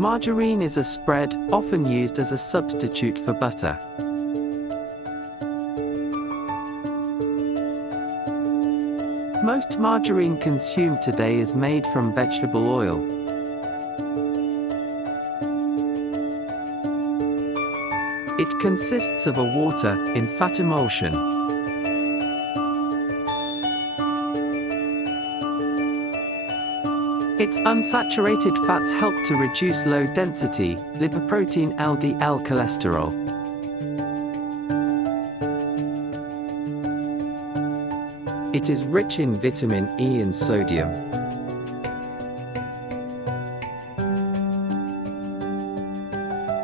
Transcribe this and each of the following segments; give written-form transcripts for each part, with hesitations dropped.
Margarine is a spread, often used as a substitute for butter. Most margarine consumed today is made from vegetable oil. It consists of a water in fat emulsion. Its unsaturated fats help to reduce low-density, lipoprotein LDL cholesterol. It is rich in vitamin E and sodium.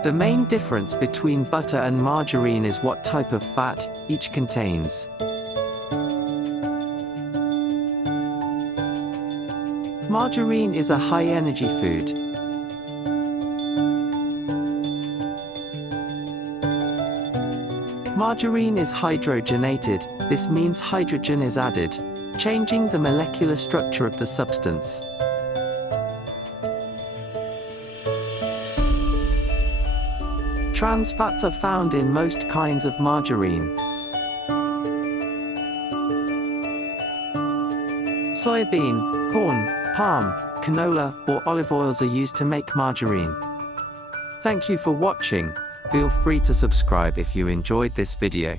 The main difference between butter and margarine is what type of fat each contains. Margarine is a high-energy food. Margarine is hydrogenated. This means hydrogen is added, changing the molecular structure of the substance. Trans fats are found in most kinds of margarine. Soybean, corn, palm, canola, or olive oils are used to make margarine. Thank you for watching. Feel free to subscribe if you enjoyed this video.